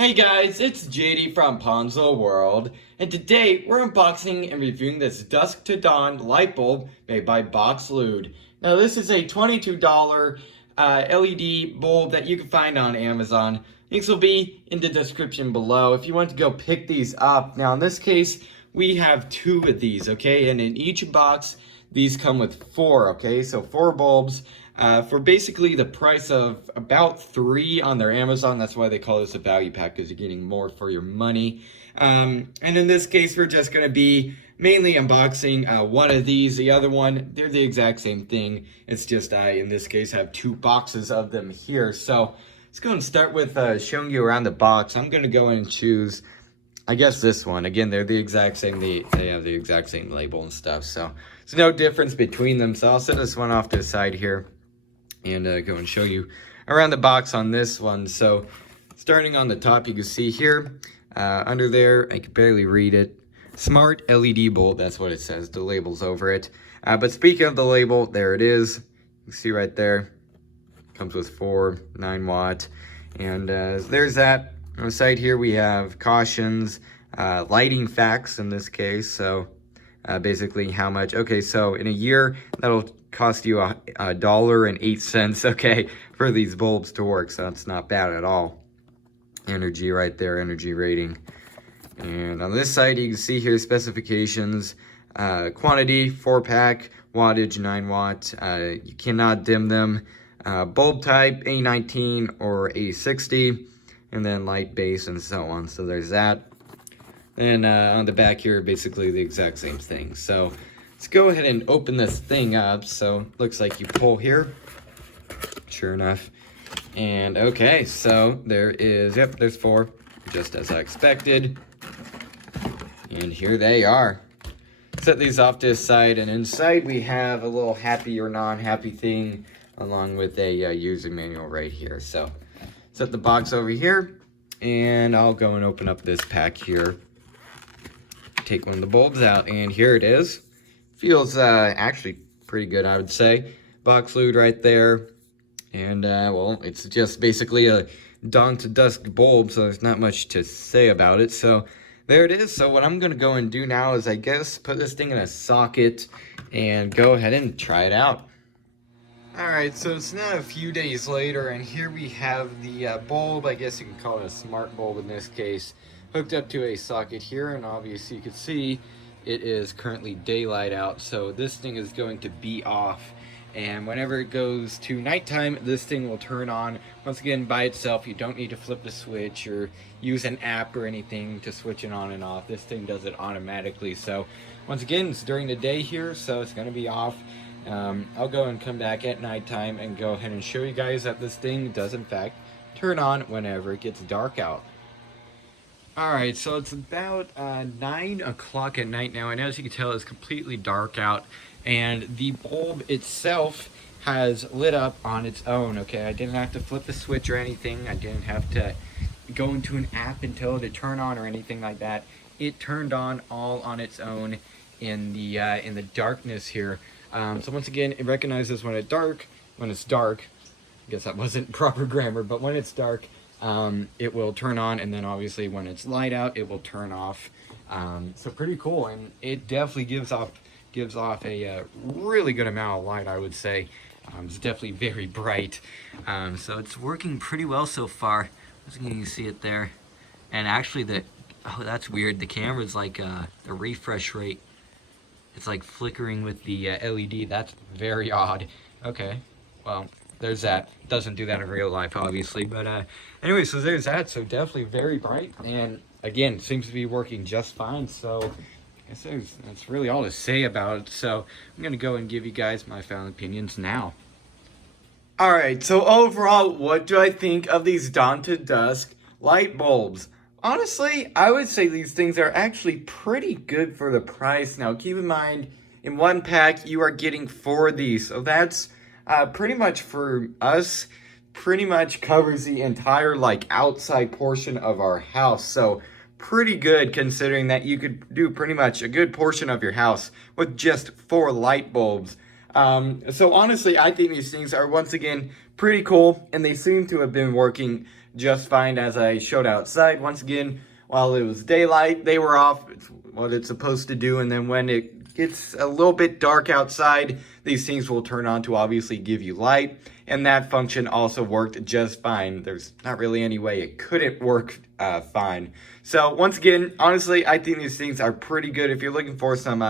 Hey guys, it's JD from Ponzo World, and today we're unboxing and reviewing this Dusk to Dawn light bulb made by Boxlood. Now this is a $22 LED bulb that you can find on Amazon. Links will be in the description below if you want to go pick these up. Now in this case, we have two of these, okay? And in each box, these come with four, okay? So four bulbs. For basically the price of about three on their Amazon. That's why they call this a value pack, because you're getting more for your money. And in this case, we're just going to be mainly unboxing one of these. The other one, they're the exact same thing. It's just I, in this case, have two boxes of them here. So let's go and start with showing you around the box. I'm going to go and choose, I guess, this one. Again, they're the exact same. They have the exact same label and stuff. So there's no difference between them. So I'll set this one off to the side here and go and show you around the box on this one. So starting on the top, you can see here under there, I can barely read it, smart LED bulb. That's what it says, the label's over it. But speaking of the label, there it is. You can see right there, comes with 4 9-watt, and there's that. On the side here we have cautions, lighting facts in this case. So basically how much, okay, so in a year that'll cost you $1.08, okay, for these bulbs to work. So that's not bad at all. Energy right there, energy rating. And on this side you can see here specifications, quantity 4-pack, wattage 9-watt, you cannot dim them, bulb type A19 or A60, and then light base and so on. So there's that. And on the back here, basically the exact same thing. So let's go ahead and open this thing up. So looks like you pull here, sure enough. And okay, so there is, yep, there's 4, just as I expected. And here they are. Set these off to the side, and inside we have a little happy or non-happy thing along with a user manual right here. So set the box over here, and I'll go and open up this pack here. Take one of the bulbs out, and here it is. Feels actually pretty good, I would say. Boxlood right there, and well, it's just basically a dawn to dusk bulb, so there's not much to say about it. So there it is. So what I'm gonna go and do now is, I guess, put this thing in a socket and go ahead and try it out. Alright, so it's now a few days later, and here we have the bulb. I guess you can call it a smart bulb in this case, hooked up to a socket here, and obviously you can see it is currently daylight out, so this thing is going to be off, and whenever it goes to nighttime, this thing will turn on once again by itself. You don't need to flip the switch or use an app or anything to switch it on and off. This thing does it automatically. So once again, it's during the day here, so it's going to be off. I'll go and come back at nighttime and go ahead and show you guys that this thing does in fact turn on whenever it gets dark out. Alright, so it's about 9 o'clock at night now, and as you can tell, it's completely dark out, and the bulb itself has lit up on its own, okay? I didn't have to flip the switch or anything. I didn't have to go into an app and tell it to turn on or anything like that. It turned on all on its own in the darkness here. So once again, it recognizes when it's dark. I guess that wasn't proper grammar, but when it's dark, it will turn on, and then obviously when it's light out, it will turn off. So pretty cool, and it definitely gives off a really good amount of light, I would say. It's definitely very bright, so it's working pretty well so far. Once again, you can see it there, and actually oh, that's weird. The camera's like the refresh rate, it's like flickering with the LED. That's very odd. Okay, well, there's that. Doesn't do that in real life, obviously, but anyway, so there's that. So definitely very bright, and again, seems to be working just fine. So I guess that's really all to say about it. So I'm gonna go and give you guys my final opinions now. Alright, so overall, what do I think of these dawn to dusk light bulbs? Honestly, I would say these things are actually pretty good for the price. Now, keep in mind, in one pack, you are getting 4 of these. So that's pretty much, for us, pretty much covers the entire, like, outside portion of our house. So pretty good, considering that you could do pretty much a good portion of your house with just 4 light bulbs. So honestly, I think these things are, once again, pretty cool, and they seem to have been working just fine as I showed outside. Once again, while it was daylight, they were off. It's what it's supposed to do, and then when it gets a little bit dark outside, these things will turn on to obviously give you light, and that function also worked just fine. There's not really any way it couldn't work fine. So once again, honestly, I think these things are pretty good if you're looking for some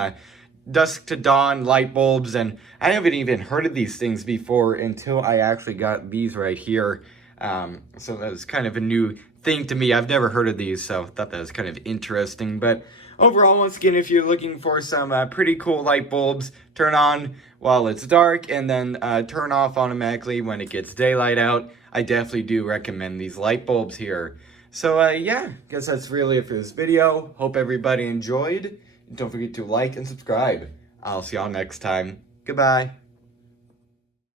dusk to dawn light bulbs, and I haven't even heard of these things before until I actually got these right here. So that was kind of a new thing to me. I've never heard of these, so I thought that was kind of interesting. But overall, once again, if you're looking for some pretty cool light bulbs, turn on while it's dark and then turn off automatically when it gets daylight out, I definitely do recommend these light bulbs here. So yeah, guess that's really it for this video. Hope everybody enjoyed. Don't forget to like and subscribe. I'll see y'all next time. Goodbye.